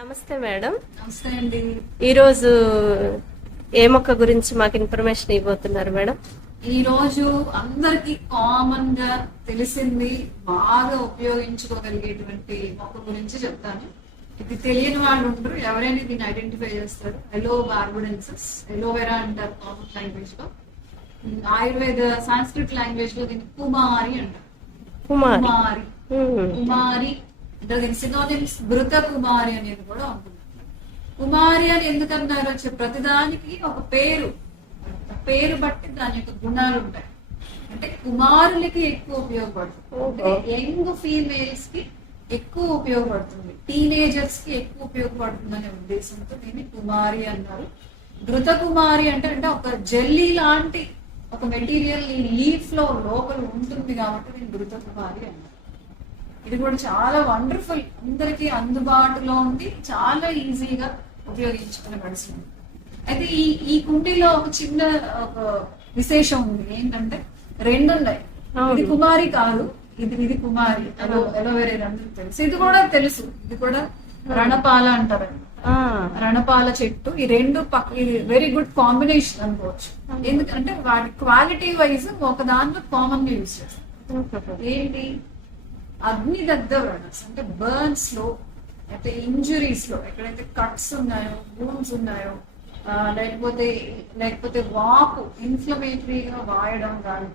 నమస్తే మేడం. నమస్తే అండి. ఈరోజు ఏ మొక్క గురించి మాకు ఇన్ఫర్మేషన్ ఇవ్వబోతున్నారు మేడం? ఈ రోజు అందరికి కామన్ గా తెలిసింది, బాగా ఉపయోగించుకోగలిగేటువంటి మొక్క గురించి చెప్తాను. ఇది తెలియని వాళ్ళు ఉంటారు, ఎవరైనా దీన్ని ఐడెంటిఫై చేస్తారు. ఎలోబార్బుడెన్సిస్, ఎలోవెరా అంటారు కామన్ లాంగ్వేజ్ లో. ఆయుర్వేద సాంస్క్రిట్ లాంగ్వేజ్ లో దీన్ని కుమారి అంటారు. కుమారి అంటే దీని సినోనిమ్స్ మృత కుమారి అనేది కూడా ఉంటుంది. కుమారి అని ఎందుకన్నారు? ప్రతిదానికి ఒక పేరు బట్టి దాని యొక్క గుణాలు ఉంటాయి. అంటే కుమారులకి ఎక్కువ ఉపయోగపడుతుంది, యంగ్ ఫీమేల్స్ కి ఎక్కువ ఉపయోగపడుతుంది, టీనేజర్స్ కి ఎక్కువ ఉపయోగపడుతుంది అనే ఉద్దేశంతో దీన్ని కుమారి అన్నారు. ఘృత కుమారి అంటే ఒక జెల్లీ లాంటి ఒక మెటీరియల్ ఈ లీఫ్ లో లోపల ఉంటుంది కాబట్టి దీన్ని ఘృత కుమారి అన్నారు. ఇది కూడా చాలా వండర్ఫుల్, అందరికి అందుబాటులో ఉంది, చాలా ఈజీగా ఉపయోగించుకునే మెడిసిన్. అయితే ఈ కుండీలో ఒక చిన్న ఒక విశేషం ఉంది. ఏంటంటే రెండు ఉన్నాయి. ఇది కుమారి కాదు, ఇది కుమారి. ఎలోవేరా అందరికి తెలుసు, ఇది కూడా తెలుసు. ఇది కూడా రణపాల అంటారు, రణపాల చెట్టు. ఈ రెండు ఇది వెరీ గుడ్ కాంబినేషన్ అనుకోవచ్చు. ఎందుకంటే వాటి క్వాలిటీ వైజ్ ఒక దాంట్లో కామన్ గా యూజ్ చేస్తాం. ఏంటి? అగ్నిదగ్ధ వ్రణస్ అంటే బర్న్స్ లో, అయితే ఇంజురీస్ లో, ఎక్కడైతే కట్స్ ఉన్నాయో, బోన్స్ ఉన్నాయో, లేకపోతే వాపు ఇన్ఫ్లమేటరీగా వాయడం కానీ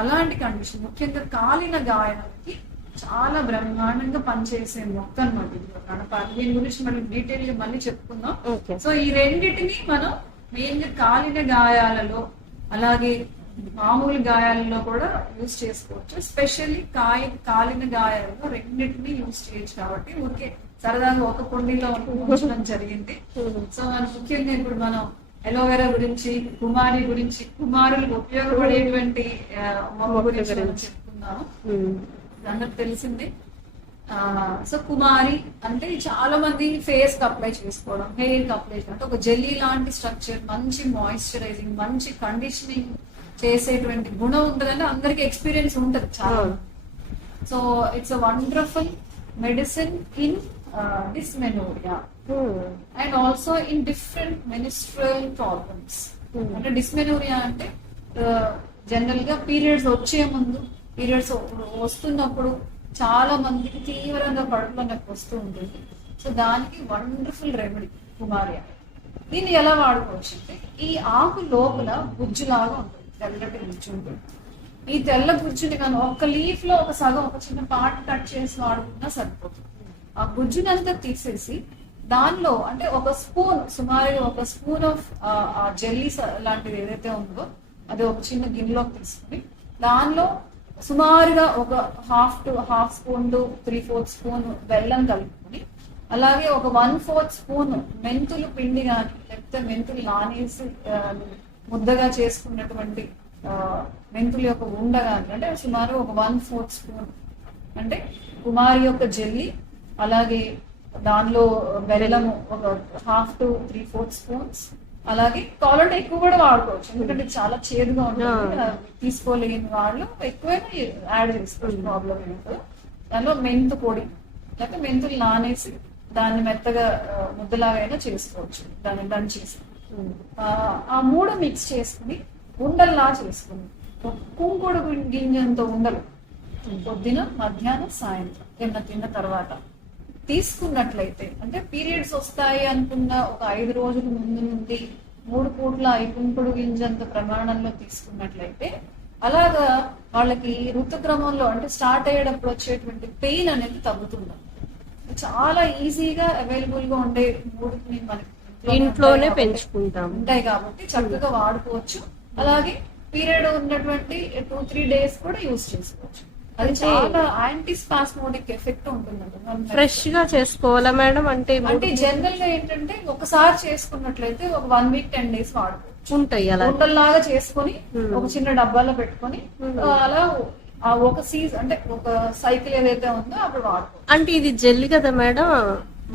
అలాంటి కండిషన్, ముఖ్యంగా కాలిన గాయాలకి చాలా బ్రహ్మాండంగా పనిచేసే మొక్క అన్నమాట. దీని గురించి మనం డీటెయిల్ గా మళ్ళీ చెప్పుకుందాం. సో ఈ రెండింటిని మనం మెయిన్ గా కాలిన గాయాలలో, అలాగే మామూలు గాయాలలో కూడా యూజ్ చేసుకోవచ్చు. ఎస్పెషల్లీ కాలిన గాయాలలో రెండింటిని యూజ్ చేయొచ్చు. కాబట్టి ఊరికే సరదాగా ఒక కుండీలో ఉంచడం జరిగింది. సో ముఖ్యంగా ఇప్పుడు మనం ఎలోవెరా గురించి, కుమారి గురించి, కుమారులకు ఉపయోగపడేటువంటి మొక్క గురించి చెప్పుకున్నాము. అందరికి తెలిసింది. సో కుమారి అంటే చాలా మంది ఫేస్ కి అప్లై చేసుకోవడం, హెయిర్ కి అప్లై చేయడం, ఒక జెల్లీ లాంటి స్ట్రక్చర్, మంచి మాయిశ్చరైజింగ్, మంచి కండిషనింగ్ చేసేటువంటి గుణం ఉంటుందని అందరికి ఎక్స్పీరియన్స్ ఉంటుంది చాలా. So it's a wonderful medicine in dysmenorrhoea and also in different menstrual problems. అంటే డిస్మెనోరియా అంటే జనరల్ గా పీరియడ్స్ వచ్చే ముందు, పీరియడ్స్ వస్తున్నప్పుడు చాలా మందికి తీవ్రంగా కడుపులో నొప్పి వస్తూ ఉంటుంది. సో దానికి వండర్ఫుల్ రెమెడీ కుమారియా. దీన్ని ఎలా వాడుకోవచ్చు అంటే, ఈ ఆకు లోపల గుజ్జులాగా ఉంటుంది, తెల్లటి గుజ్జు ఉంటుంది. ఈ తెల్ల గుజ్జుని కానీ ఒక లీఫ్ లో ఒక సగం, ఒక చిన్న పార్ట్ కట్ చేసి వాడుకున్నా సరిపోతుంది. ఆ గుజ్జుని అంతా తీసేసి దానిలో అంటే ఒక స్పూన్, సుమారుగా ఒక స్పూన్ ఆఫ్ ఆ జెల్లీ లాంటిది ఏదైతే ఉందో అది ఒక చిన్న గిన్నెలోకి తీసుకుని దానిలో సుమారుగా ఒక హాఫ్ స్పూన్ టు 3/4 స్పూన్ బెల్లం కలుపుకొని, అలాగే ఒక 1/4 స్పూన్ మెంతులు పిండి కానీ, లేకపోతే మెంతులు నానేసి ముద్దగా చేసుకున్నటువంటి మెంతుల యొక్క ఉండ కానీ, అంటే సుమారు ఒక 1/4 స్పూన్ అంటే కుమారి యొక్క జెల్లీ, అలాగే దానిలో బెల్లము ఒక 1/2 to 3/4 స్పూన్స్. అలాగే కావాలంటే ఎక్కువ కూడా వాడుకోవచ్చు, ఎందుకంటే చాలా చేదుగా ఉంటుంది, తీసుకోలేని వాళ్ళు ఎక్కువైనా యాడ్ చేసుకోవచ్చు, ప్రాబ్లం ఏంటో. దానిలో మెంతు పొడి, లేకపోతే మెంతులు నానేసి దాన్ని మెత్తగా ముద్దలాగైనా చేసుకోవచ్చు, దాన్ని దంచేసి. ఆ మూడు మిక్స్ చేసుకుని ఉండల్లా చేసుకుని, కుంకుడు గింజంతో ఉండలు పొద్దున, మధ్యాహ్నం, సాయంత్రం తిన్న తర్వాత తీసుకున్నట్లయితే, అంటే పీరియడ్స్ వస్తాయి అనుకున్న ఒక 5 రోజుల ముందు నుండి 3 పూట్ల ఈ కుంకుడు గింజంత ప్రమాణంలో తీసుకున్నట్లయితే, అలాగా వాళ్ళకి ఋతుక్రమంలో అంటే స్టార్ట్ అయ్యేటప్పుడు వచ్చేటువంటి పెయిన్ అనేది తగ్గుతుంది. చాలా ఈజీగా అవైలబుల్ గా ఉండే మూడుని మనకి ఇంట్లోనే పెంచుకుంటాం ఉంటాయి కాబట్టి చక్కగా వాడుకోవచ్చు. అలాగే పీరియడ్ ఉన్నటువంటి 2-3 డేస్ కూడా యూజ్ చేసుకోవచ్చు. అది చాలా యాంటీ స్పాస్మోడిక్ ఎఫెక్ట్ ఉంటుంది. ఫ్రెష్ గా చేసుకోవాలా మేడం? అంటే జనరల్ గా ఏంటంటే ఒకసారి చేసుకున్నట్లయితే ఒక 1 week 10 days వాడుకోవచ్చు. ఉంటాయి అలా ఉండల్లాగా చేసుకొని ఒక చిన్న డబ్బాలో పెట్టుకొని అలా ఒక సీజన్ అంటే ఒక సైకిల్ ఏదైతే ఉందో అప్పుడు వాడుకోవచ్చు. అంటే ఇది జెల్లీ కదా మేడం,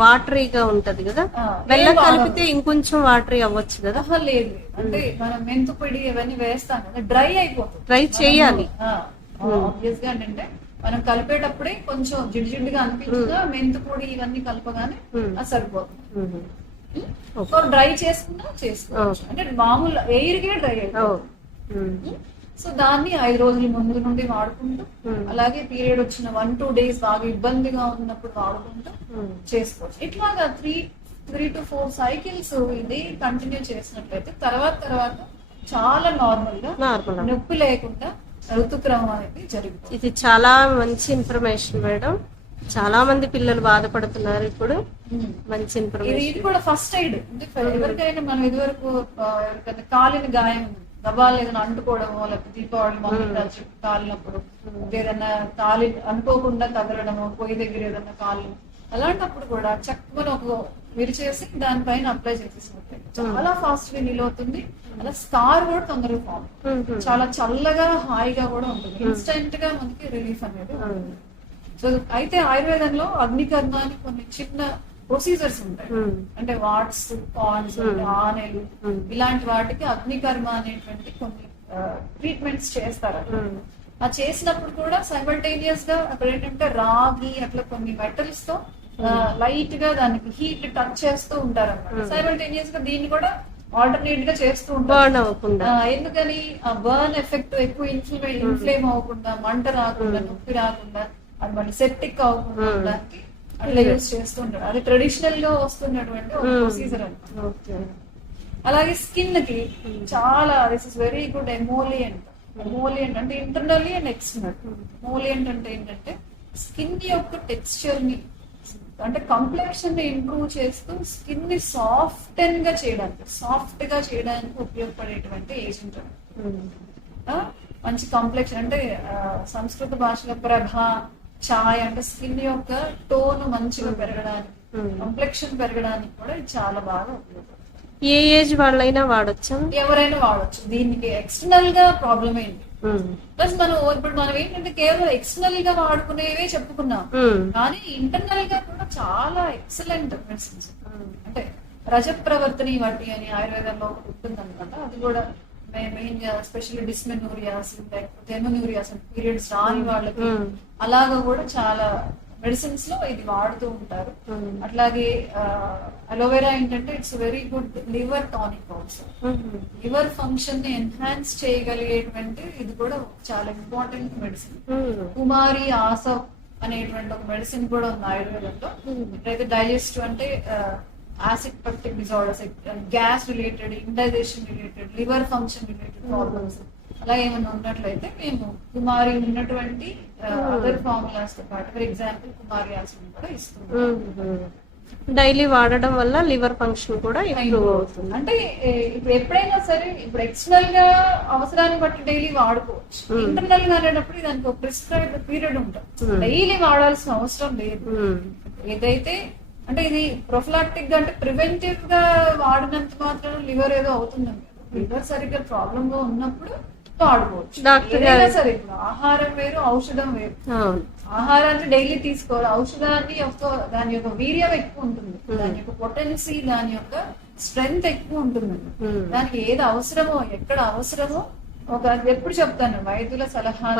వాటరీగా ఉంటది కదా, బెల్లం కలిపితే ఇంకొంచెం వాటరీ అవ్వచ్చు కదా? లేదు, అంటే మనం మెంతు పొడి ఇవన్నీ వేస్తాం కదా, డ్రై అయిపోతుంది. డ్రై చేయాలి ఆబ్వియస్ గా. అంటే మనం కలిపేటప్పుడే కొంచెం జిడ్డుగా అనిపించగా మెంతు పొడి ఇవన్నీ కలపగానే అది సరిపోతుంది. డ్రై చేసుకున్నా చేసుకోవచ్చు, అంటే మామూలు ఎయిర్గా డ్రై అయిపోతుంది. సో దాన్ని 5 రోజుల ముందు నుండి వాడుకుంటూ, అలాగే పీరియడ్ వచ్చిన 1-2 days బాగా ఇబ్బందిగా ఉన్నప్పుడు వాడుకుంటూ చేసుకోవచ్చు. ఇట్లాగా 3 to 4 cycles ఇది కంటిన్యూ చేసినట్లయితే తర్వాత చాలా నార్మల్ గా నొప్పి లేకుండా ఋతుక్రమం అనేది జరుగుతుంది. ఇది చాలా మంచి ఇన్ఫర్మేషన్ మేడం. చాలా మంది పిల్లలు బాధపడుతున్నారు ఇప్పుడు. మంచి ఇన్ఫర్మేషన్. ఇది కూడా ఫస్ట్ ఎయిడ్. అంటే ఎవరికైనా మనం ఇదివరకు ఎవరికైనా కాలిన గాయం దబాలు ఏదైనా అంటుకోవడమో, లేకపోతే దీపావళి మమ్మీ కాలినప్పుడు ఏదైనా కాలి అనుకోకుండా తగలడమో, పొయ్యి దగ్గర ఏదైనా కాలి, అలాంటప్పుడు కూడా చక్కగా ఒక విరిచేసి దానిపైన అప్లై చేసేసినట్టు చాలా ఫాస్ట్ గా నిలవుతుంది. అలా స్కార్ కూడా తొందరగా ఫామ్, చాలా చల్లగా హాయిగా కూడా ఉంటుంది. ఇన్స్టెంట్ గా మనకి రిలీఫ్ అనేది ఉంటుంది. సో అయితే ఆయుర్వేదంలో అగ్నికర్మ అని కొన్ని చిన్న ప్రొసీజర్స్ ఉంటాయి. అంటే వాట్స్, పాన్స్, ఆనెలు ఇలాంటి వాటికి అగ్నికర్మ అనేటువంటి కొన్ని ట్రీట్మెంట్స్ చేస్తారు. ఆ చేసినప్పుడు కూడా సైమల్టేనియస్ గా అక్కడ ఏంటంటే రాగి అట్లా కొన్ని మెటల్స్ తో లైట్ గా దానికి హీట్ టచ్ చేస్తూ ఉంటారు అన్నమాట. సైమల్టేనియస్ గా దీన్ని కూడా ఆల్టర్నేట్ గా చేస్తూ ఉంటారు. ఎందుకని ఆ బర్న్ ఎఫెక్ట్ ఎక్కువ ఇన్ఫ్లేమ్ అవ్వకుండా, మంట రాకుండా, నొప్పి రాకుండా, అది మళ్ళీ సెప్టిక్ అవ్వకుండా ఉండడానికి అట్లా యూజ్ చేస్తుంటారు. అది ట్రెడిషనల్ గా వస్తున్నటువంటి ఒక ప్రొసీజర్ అన్నమాట. అలాగే స్కిన్ కి చాలా this is very good emollient. Emollient అంటే ఇంటర్నల్లీ అండ్ ఎక్స్టర్నల్. ఎమోలియంట్ అంటే ఏంటంటే స్కిన్ యొక్క టెక్స్చర్ ని, అంటే కంప్లెక్షన్ ని ఇంప్రూవ్ చేస్తూ స్కిన్ ని సాఫ్ట్ గా చేయడానికి ఉపయోగపడేటువంటి ఏజెంట్. మంచి కంప్లెక్షన్ అంటే సంస్కృత భాషలో ప్రభ, ఛాయ్ అంటే స్కిన్ యొక్క టోన్ మంచిగా పెరగడానికి, కంప్లెక్షన్ పెరగడానికి కూడా ఇది చాలా బాగా ఉపయోగపడుతుంది. ఏ ఏజ్ వాళ్ళైనా వాడచ్చు, ఎవరైనా వాడచ్చు. దీనికి ఎక్స్టర్నల్ గా ప్రాబ్లం ఏంటి? ప్లస్ మనం ఏంటంటే కేవలం ఎక్స్టర్నల్ గా వాడుకునేవే చెప్పుకున్నాం, కానీ ఇంటర్నల్ గా కూడా చాలా ఎక్సలెంట్ మెడిసిన్స్. అంటే రజప్రవర్తని వడ్డీ అని ఆయుర్వేదంలో ఉంటుంది అనమాట. అది కూడా మెయిన్ గా స్పెషల్లీ డిస్మెనూరియాస్, లేకపోతే ఎమోన్యూరియాస్ అంటే పీరియడ్స్ రాని వాళ్ళకి అలాగా కూడా చాలా మెడిసిన్స్ లో ఇది వాడుతూ ఉంటారు. అట్లాగే అలోవెరా ఏంటంటే it's very good liver tonic also. Liver function ని ఎన్హాన్స్ చేయగలిగేటువంటి ఇది కూడా చాలా ఇంపార్టెంట్ మెడిసిన్. కుమారి ఆసవ్ అనేటువంటి ఒక మెడిసిన్ కూడా ఉంది ఆయుర్వేదంలో. అయితే డైజెస్టివ్ అంటే acid peptic disorders, gas related, indigestion related, liver function related problems అలా ఏమైనా ఉన్నట్లయితే మేము కుమారి ఉన్నటువంటి అదర్ ఫార్ములాస్ తో పాటు, ఫర్ ఎగ్జాంపుల్ కుమారి యాసిడ్ కూడా ఇస్తున్నాం. డైలీ వాడడం వల్ల లివర్ ఫంక్షన్ కూడా ఇంప్రూవ్ అవుతుంది. అంటే ఇప్పుడు ఎప్పుడైనా సరే ఇప్పుడు ఎక్స్టర్నల్ గా అవసరాన్ని బట్టి డైలీ వాడుకోవచ్చు. ఇంటర్నల్ గా అనేటప్పుడు దానికి ఒక ప్రిస్క్రైబ్డ్ పీరియడ్ ఉంటుంది, డైలీ వాడాల్సిన అవసరం లేదు. ఏదైతే అంటే ఇది ప్రొఫిలాక్టిక్ గా అంటే ప్రివెంటివ్ గా వాడినంత మాత్రం లివర్ ఏదో అవుతుందని, లివర్ సరిగ్గా ప్రాబ్లమ్ గా ఉన్నప్పుడు వాడుకోవచ్చు. సరే ఇప్పుడు ఆహారం వేరు, ఔషధం వేరు. ఆహారాన్ని డైలీ తీసుకోవాలి, ఔషధాన్ని దాని యొక్క వీర్యం ఎక్కువ ఉంటుంది, దాని యొక్క పొటెన్సీ, దాని యొక్క స్ట్రెంగ్త్ ఎక్కువ ఉంటుంది. దానికి ఏది అవసరమో, ఎక్కడ అవసరమో ఒక ఎప్పుడు చెప్తాను వైద్యుల సలహా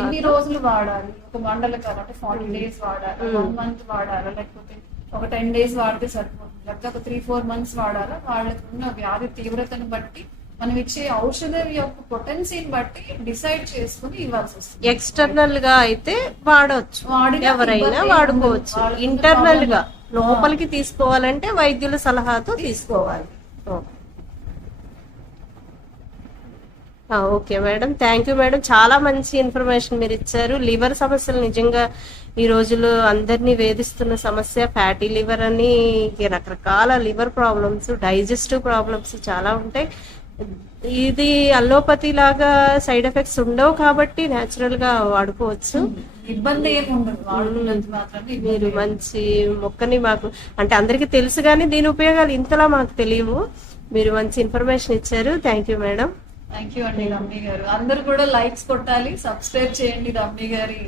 ఎన్ని రోజులు వాడాలి, ఒక మండల కాలం అంటే 40 days వాడాలి, 1 month వాడాలా, లేకపోతే ఒక 10 days వాడితే సరిపోతుంది, లేకపోతే ఒక 3-4 months వాడాలా, వాళ్ళకి ఉన్న వ్యాధి తీవ్రతను బట్టి మనం ఇచ్చే ఔషధం యొక్క పొటెన్సీని బట్టి డిసైడ్ చేసుకుని ఇవ్వాల్సి వస్తుంది. ఎక్స్టర్నల్ గా అయితే వాడవచ్చు, ఎవరైనా వాడుకోవచ్చు. ఇంటర్నల్ గా లోపలికి తీసుకోవాలంటే వైద్యుల సలహాతో తీసుకోవాలి. Okay madam, thank you madam. చాలా మంచి ఇన్ఫర్మేషన్ మీరు ఇచ్చారు. లివర్ సమస్యలు నిజంగా ఈ రోజుల్లో అందరినీ వేధిస్తున్న సమస్య. ఫ్యాటీ లివర్ అని, రకరకాల లివర్ ప్రాబ్లమ్స్, డైజెస్టివ్ ప్రాబ్లమ్స్ చాలా ఉంటాయి. ఇది అల్లోపతి లాగా సైడ్ ఎఫెక్ట్స్ ఉండవు కాబట్టి న్యాచురల్ గా వాడుకోవచ్చు, ఇబ్బంది ఏమి ఉండదు. మీరు మంచి మొక్కని మాకు అంటే అందరికి తెలుసు కానీ దీని ఉపయోగాలు ఇంతలా మాకు తెలియవు. మీరు మంచి ఇన్ఫర్మేషన్ ఇచ్చారు. Thank you madam. Thank you అండి రమ్మి గారు. అందరు కూడా లైక్స్ కొట్టాలి, సబ్స్క్రైబ్ చేయండి రమ్మి గారి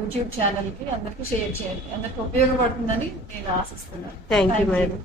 యూట్యూబ్ ఛానల్ కి, అందరికి షేర్ చేయండి. అందరికి ఉపయోగపడుతుందని నేను ఆశిస్తున్నాను. Thank you madam.